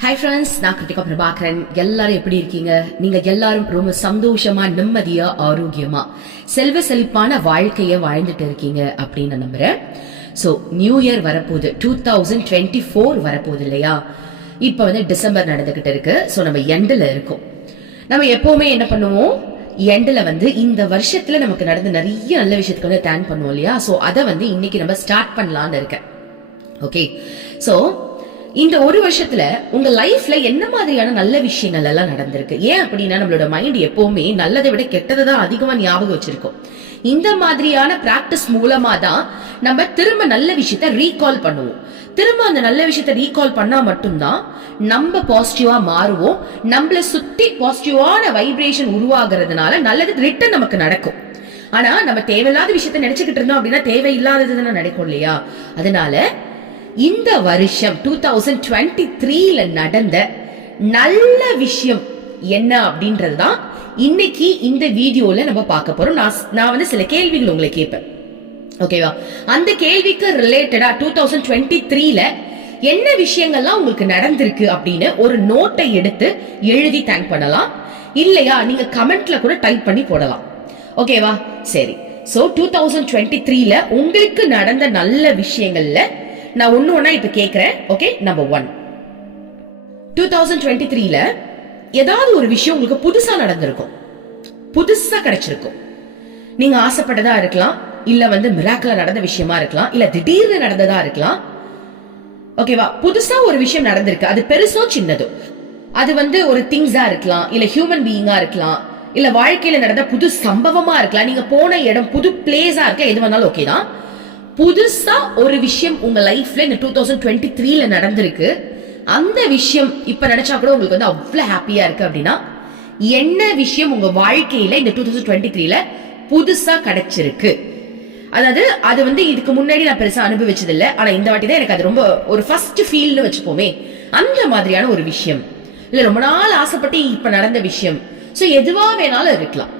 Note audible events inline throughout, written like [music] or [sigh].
Hi friends நான் கிருத்திகா பிரபாகரன். எல்லாரும் எப்படி இருக்கீங்க? நீங்க எல்லாரும் ரொம்ப சந்தோஷமா நிம்மதியா ஆரோக்கியமா செல்வ செழிப்பான வாழ்க்கைய வாழ்ந்துட்டு இருக்கீங்க அப்படின்னு நான் நம்புறேன். ஸோ நியூ இயர் வரப்போகுது. டூ தௌசண்ட் டுவெண்ட்டி ஃபோர் வரப்போகுது இல்லையா? இப்போ வந்து டிசம்பர் நடந்துகிட்டு இருக்கு. ஸோ நம்ம எண்டில் இருக்கோம். நம்ம எப்பவுமே என்ன பண்ணுவோம்? எண்டில் வந்து இந்த வருஷத்துல நமக்கு நடந்த நிறைய நல்ல விஷயத்துக்கு வந்து தேங்க் பண்ணுவோம் இல்லையா? ஸோ அதை வந்து இன்னைக்கு நம்ம ஸ்டார்ட் பண்ணலாம்னு இருக்கேன். ஓகே ஸோ இந்த ஒரு வருஷத்துல உங்க லைஃப்ல என்ன மாதிரியான நல்ல விஷயங்கள் எல்லாம் நடந்திருக்கு? ஏன் அப்படின்னா நம்மளோட மைண்ட் எப்பவுமே நல்லதை விட கெட்டதை தான் அதிகமா ஞாபகம் வச்சிருக்கோம். இந்த மாதிரியான பிராக்டிஸ் மூலமா தான் நம்ம திரும்ப நல்ல விஷயத்த ரீகால் பண்ணுவோம். திரும்ப அந்த நல்ல விஷயத்த ரீகால் பண்ணா மட்டும்தான் நம்ம பாசிட்டிவா மாறுவோம். நம்மள சுத்தி பாசிட்டிவான வைப்ரேஷன் உருவாகிறதுனால நல்லது ரிட்டன் நமக்கு நடக்கும். ஆனா நம்ம தேவையில்லாத விஷயத்த நினைச்சுக்கிட்டு இருந்தோம் அப்படின்னா தேவையில்லாதது தானே நடக்கும் இல்லையா? அதனால இந்த வருஷம் டூ தௌசண்ட் டுவெண்ட்டி த்ரீல நடந்த நல்ல விஷயம் என்ன அப்படின்றது தான் இன்னைக்கு இந்த வீடியோல நம்ம பார்க்க போறோம். நான் நான் வந்து சில கேள்விகள் உங்களை கேட்பேன். ஓகேவா அந்த கேள்விக்கு ரிலேட்டடா டூ தௌசண்ட் டுவெண்ட்டி த்ரீல என்ன விஷயங்கள்லாம் உங்களுக்கு நடந்திருக்கு அப்படின்னு ஒரு நோட்டை எடுத்து எழுதி தேங்க் பண்ணலாம். இல்லையா? நீங்க கமெண்ட்ல கூட டைப் பண்ணி போடலாம். ஓகேவா சரி. ஸோ டூ தௌசண்ட் டுவெண்ட்டி த்ரீல உங்களுக்கு நடந்த நல்ல விஷயங்கள்ல நான் ஒன்னு ஒன்னா இப்ப கேக்குறேன் okay number one two thousand twenty த்ரீல ஏதாவது ஒரு விஷயம் உங்களுக்கு புதுசா நடந்திருக்கும். புதுசா கிடைச்சிருக்கும். நீங்க ஆசைப்பட்டதா இருக்கலாம் இல்ல வந்து மிராக்கில் நடந்த விஷயமா இருக்கலாம் இல்ல திடீர்னு நடந்ததா இருக்கலாம். ஓகேவா புதுசா ஒரு விஷயம் நடந்திருக்கு. அது பெருசோ சின்னதோ? அது வந்து ஒரு திங்ஸா இருக்கலாம் இல்ல ஹியூமன் பீயிங்கா இருக்கலாம் இல்ல வாழ்க்கையில நடந்த புது சம்பவமா இருக்கலாம். நீங்க போன இடம் புது பிளேஸா இருக்க எது வந்தாலும் ஓகே தான். புதுசா ஒரு விஷயம் உங்க லைஃப்ல இந்த டூ தௌசண்ட் டுவெண்ட்டி த்ரீல நடந்திருக்கு. அந்த விஷயம் இப்ப நினைச்சா கூட உங்களுக்கு வந்து அவ்வளவு ஹாப்பியா இருக்கு அப்படின்னா என்ன விஷயம் உங்க வாழ்க்கையில இந்த டூ தௌசண்ட் டுவெண்ட்டி த்ரீல புதுசா கிடைச்சிருக்கு? அதாவது அது வந்து இதுக்கு முன்னாடி நான் பெருசா அனுபவிச்சது இல்ல ஆனா இந்த வாட்டி தான் எனக்கு அது ரொம்ப ஒரு ஃபர்ஸ்ட் ஃபீல்னு வச்சுப்போமே. அந்த மாதிரியான ஒரு விஷயம். இல்ல ரொம்ப நாள் ஆசைப்பட்டு இப்ப நடந்த விஷயம். சோ எதுவா வேணாலும் இருக்கலாம்.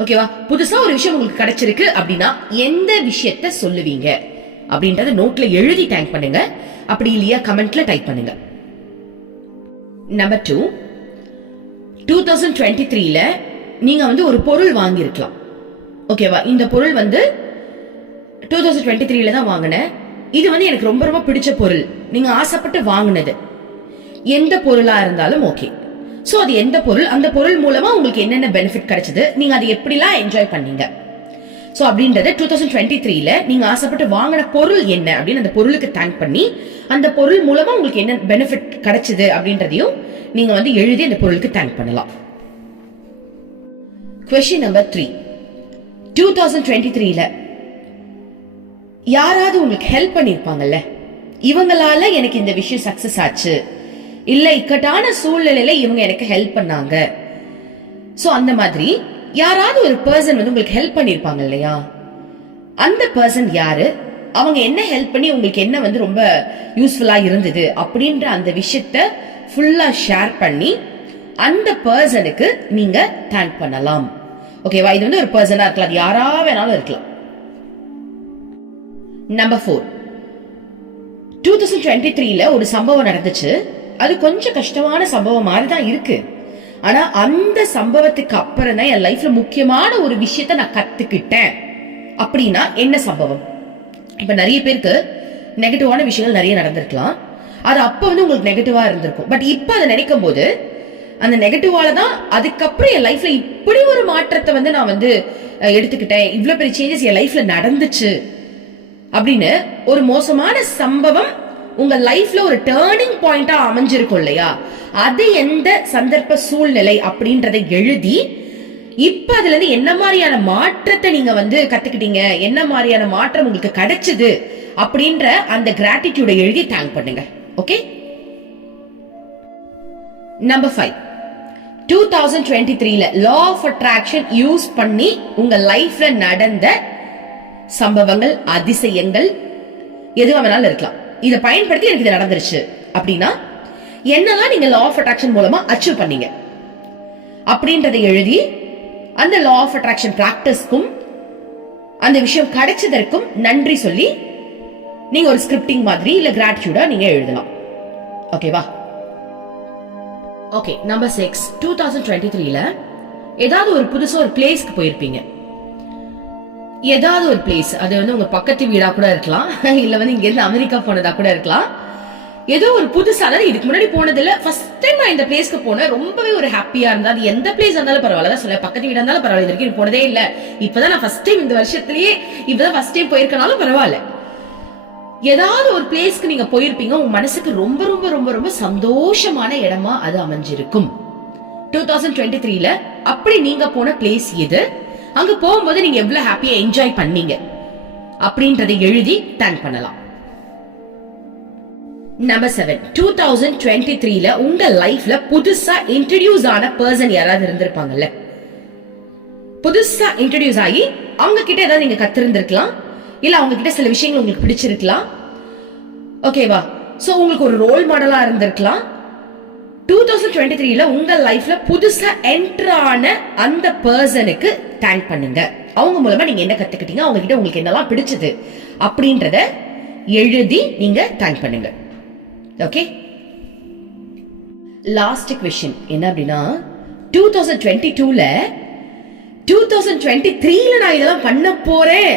ஓகேவா? புதுசா ஒரு விஷயம் உங்களுக்கு கிடைச்சிருக்கு அப்படின்னா எந்த விஷயத்த சொல்லுவீங்க? அப்படின்றத நோட்ல எழுதி டேங்க் பண்ணுங்க. அப்படி இல்லையா கமெண்ட்ல டைப் பண்ணுங்க. Number two two thousand twenty த்ரீல நீங்க வந்து ஒரு பொருள் வாங்கியிருக்கலாம். ஓகேவா? இந்த பொருள் வந்து டூ தௌசண்ட் டுவெண்ட்டி த்ரீல தான் வாங்கினேன். இது வந்து எனக்கு ரொம்ப ரொம்ப பிடிச்ச பொருள். நீங்க ஆசைப்பட்டு வாங்கினது. எந்த பொருளா இருந்தாலும் ஓகே ஸோ அது எந்த பொருள்? அந்த பொருள் மூலமா உங்களுக்கு என்னென்ன பெனிஃபிட் கிடைச்சது? நீங்க அதை எப்படிலாம் என்ஜாய் பண்ணீங்க? ஸோ அப்படின்றத டூ தௌசண்ட் டுவெண்ட்டி த்ரீல நீங்க ஆசைப்பட்டு வாங்கின பொருள் என்ன? அப்படின்னு அந்த பொருளுக்கு தேங்க் பண்ணி அந்த பொருள் மூலமா உங்களுக்கு என்ன பெனிஃபிட் கிடைச்சது? அப்படின்றதையும் நீங்க வந்து எழுதி அந்த பொருளுக்கு தேங்க் பண்ணலாம். Question number three two thousand twenty த்ரீல யாராவது உங்களுக்கு ஹெல்ப் பண்ணியிருப்பாங்கல்ல இவங்களால எனக்கு இந்த விஷயம் சக்சஸ் ஆச்சு. இல்ல இக்கட்டான சூழ்நிலையில இவங்க எனக்கு ஹெல்ப் பண்ணாங்க. சோ அந்த மாதிரி யாராவது ஒரு பர்சன் வந்து உங்களுக்கு ஹெல்ப் பண்ணிருப்பாங்க இல்லையா? அந்த பர்சன் யாரு? அவங்க என்ன ஹெல்ப் பண்ணி உங்களுக்கு என்ன வந்து ரொம்ப யூஸ்ஃபுல்லா இருந்தது அப்படின்ற அந்த விஷயத்த ஃபுல்லா ஷேர் பண்ணி அந்த பர்சனுக்கு நீங்க தேங்க் பண்ணலாம். ஓகேவா இது வந்து ஒரு பர்சனா இருக்கலாம். அது யாரா வேணாலும் இருக்கலாம். Number four two thousand twenty த்ரீல ஒரு சம்பவம் நடந்துச்சு. அது கொஞ்சம் கஷ்டமான சம்பவம் மாதிரி தான் இருக்கு. ஆனா அந்த சம்பவத்துக்கு அப்புறம் தான் என் லைஃப்ல முக்கியமான ஒரு விஷயத்த நான் கத்துக்கிட்டேன். அப்படின்னா என்ன சம்பவம்? இப்ப நிறைய பேருக்கு நெகட்டிவான விஷயங்கள் நிறைய நடந்திருக்கலாம். அது அப்ப வந்து உங்களுக்கு நெகட்டிவா இருந்திருக்கும். பட் இப்ப அதை நினைக்கும் போது அந்த நெகட்டிவால தான் அதுக்கப்புறம் என் லைஃப்ல இப்படி ஒரு மாற்றத்தை வந்து நான் வந்து எடுத்துக்கிட்டேன். இவ்வளவு பெரிய சேஞ்சஸ் என் லைஃப்ல நடந்துச்சு. அப்படின்னு ஒரு மோசமான சம்பவம் உங்க லைஃப்ல ஒரு டேர்னிங் பாயிண்டா அமைஞ்சிருக்கும் இல்லையா? அது எந்த சந்தர்ப்ப சூழ்நிலை அப்படின்றத எழுதி இப்ப அதுல இருந்து என்ன மாதிரியான மாற்றத்தை நீங்க வந்து கத்துக்கிட்டீங்க? என்ன மாதிரியான மாற்றம் உங்களுக்கு கிடைச்சது? அப்படின்ற அந்த கிராட்டிடியூட எழுதி தேங்க் பண்ணுங்க. Okay number five two thousand twenty த்ரீல லா ஆஃப் அட்ராக்ஷன் யூஸ் பண்ணி உங்க லைஃப்ல நடந்த சம்பவங்கள் அதிசயங்கள் எதுவாக வேணாலும் இருக்கலாம். இதை பயன்படுத்தி எனக்கு இது நடந்துருச்சு. அப்படின்னா என்னெல்லாம் நீங்க லா ஆஃப் அட்ராக்ஷன் மூலமா அச்சீவ் பண்ணீங்க. அப்படின்றதை எழுதி அந்த லா ஆஃப் அட்ராக்ஷன் பிராக்டிஸ்க்கும் அந்த விஷயம் கிடைச்சதற்கும் நன்றி சொல்லி நீங்க ஒரு ஸ்கிரிப்டிங் மாதிரி இல்ல கிராட்டிடியூடா நீங்க எழுதலாம். ஓகேவா okay number six two thousand twenty த்ரீல ஏதாவது ஒரு புதுசாக ஒரு பிளேஸ்க்கு போயிருப்பீங்க. ஏதாவது ஒரு பிளேஸ் அது வந்து உங்க பக்கத்து வீடா கூட இருக்கலாம் [laughs] இல்ல வந்து இங்க இருந்து அமெரிக்கா போனதா கூட இருக்கலாம். ஏதோ ஒரு புதுசா அதாவது இதுக்கு முன்னாடி போனதுல ஃபர்ஸ்ட் டைம் நான் இந்த பிளேஸ்க்கு போனேன். ரொம்பவே ஒரு ஹாப்பியா இருந்தா அது எந்த பிளேஸ் இருந்தாலும் பரவாயில்ல தான் சொல்ல பக்கத்து வீடா இருந்தாலும் பரவாயில்ல இது வரைக்கும் போனதே இல்ல. இப்பதான் நான் ஃபர்ஸ்ட் டைம் இந்த வருஷத்துலயே இப்பதான் ஃபர்ஸ்ட் டைம் போயிருக்கனாலும் பரவாயில்ல. ஏதாவது ஒரு பிளேஸ்க்கு நீங்க போயிருப்பீங்க உங்க மனசுக்கு ரொம்ப ரொம்ப ரொம்ப ரொம்ப சந்தோஷமான இடமா அது அமைஞ்சிருக்கும். டூ தௌசண்ட் டுவெண்ட்டி த்ரீல அப்படி நீங்க போன பிளேஸ் எது? அங்க போகும்போது நீங்க எவ்வளவு ஹாப்பியா என்ஜாய் பண்ணீங்க? அப்படின்றதை எழுதி தேங்க் பண்ணலாம். Number seven two thousand twenty த்ரீல உங்க லைஃப்ல புதுசா இன்ட்ரடியூஸ் ஆன பர்சன் யாராவது இருந்திருப்பாங்கல்ல? புதுசா இன்ட்ரடியூஸ் ஆகி அவங்க கிட்ட ஏதாவது நீங்க கத்திருந்திருக்கலாம்? இல்ல அவங்க கிட்ட சில விஷயங்கள் உங்களுக்கு பிடிச்சிருக்கலாம்? ஓகேவா ஸோ உங்களுக்கு ஒரு ரோல் மாடலா இருந்திருக்கலாம். டூ தௌசண்ட் டுவெண்ட்டி த்ரீல உங்க லைஃப்ல புதுசா என்டர் ஆன அந்த பர்சனுக்கு தேங்க் பண்ணுங்க. அவங்க மூலமா நீங்க என்ன கத்துக்கிட்டீங்க? அவங்க கிட்ட உங்களுக்கு என்னெல்லாம் பிடிச்சது? அப்படின்றத எழுதி நீங்க தேங்க் பண்ணுங்க. ஓகே லாஸ்ட் கொஷின் என்ன அப்படின்னா டூ தௌசண்ட் டுவெண்ட்டி டூல டூ தௌசண்ட் டுவெண்ட்டி த்ரீல நான் இதெல்லாம் பண்ண போறேன்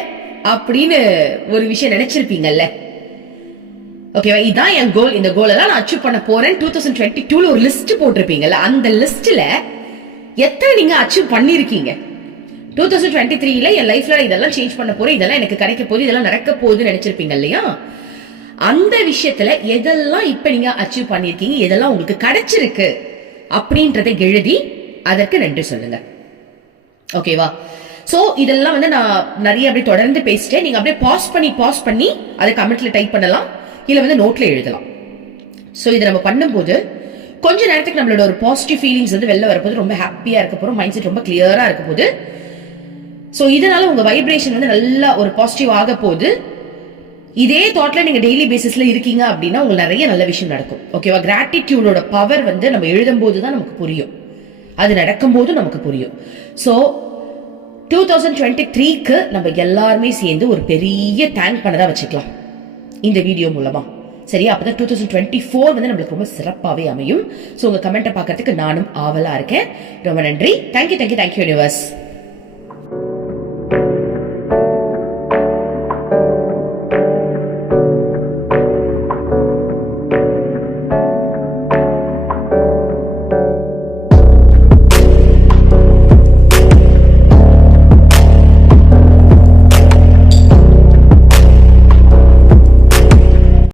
அப்படின்னு ஒரு விஷயம் நினைச்சிருப்பீங்கல்ல? ஓகேவா இதான் என் கோல் இந்த கோல் எல்லாம் நான் அச்சீவ் பண்ண போறேன். டூ தௌசண்ட் டுவெண்ட்டி டூல ஒரு லிஸ்ட் போட்டிருப்பீங்கல்ல அந்த லிஸ்ட்ல எத்தனை நீங்க அச்சீவ் பண்ணிருக்கீங்க? டூ தௌசண்ட் டுவெண்ட்டி த்ரீல என் லைஃப்ல இதெல்லாம் சேஞ்ச் பண்ண போறேன். இதெல்லாம் எனக்கு கிடைக்க போகுது. இதெல்லாம் நடக்க போகுதுன்னு நினைச்சிருப்பீங்க இல்லையா? அந்த விஷயத்துல எதெல்லாம் இப்ப நீங்க அச்சீவ் பண்ணிருக்கீங்க? எதெல்லாம் உங்களுக்கு கிடைச்சிருக்கு? அப்படின்றத எழுதி அதற்கு நன்றி சொல்லுங்க. ஓகேவா சோ இதெல்லாம் வந்து நான் நிறைய அப்படியே தொடர்ந்து பேசிட்டேன். நீங்க அப்படியே பாஸ் பண்ணி பாஸ் பண்ணி அதை கமெண்ட்ல டைப் பண்ணலாம். இல்லை வந்து நோட்டில் எழுதலாம். ஸோ இதை நம்ம பண்ணும்போது கொஞ்ச நேரத்துக்கு நம்மளோட ஒரு பாசிட்டிவ் ஃபீலிங்ஸ் வந்து வெளில வரப்போது ரொம்ப ஹாப்பியாக இருக்க போகிறோம் மைண்ட் செட் ரொம்ப கிளியராக இருக்க போகுது ஸோ இதனால உங்கள் வைப்ரேஷன் வந்து நல்லா ஒரு பாசிட்டிவ் ஆக போகுது இதே தாட்ல நீங்க டெய்லி பேசிஸ்ல இருக்கீங்க அப்படின்னா உங்களுக்கு நிறைய நல்ல விஷயம் நடக்கும். ஓகேவா கிராட்டிடியூடோட பவர் வந்து நம்ம எழுதும் போது தான் நமக்கு புரியும். அது நடக்கும்போது நமக்கு புரியும். ஸோ டூ தௌசண்ட் டுவெண்ட்டி த்ரீக்கு நம்ம எல்லாருமே சேர்ந்து ஒரு பெரிய தேங்க் பண்ணதாக வச்சுக்கலாம். இந்த வீடியோ மூலமா. சரியா? அப்பதான் டூ தௌசண்ட் டுவெண்ட்டி ஃபோர் வந்து நம்மளுக்கு ரொம்ப சிறப்பாகவே அமையும். ஸோ உங்க கமெண்ட்டை பார்க்கறதுக்கு நானும் ஆவலா இருக்கேன். ரொம்ப நன்றி. Thank you thank you thank you universe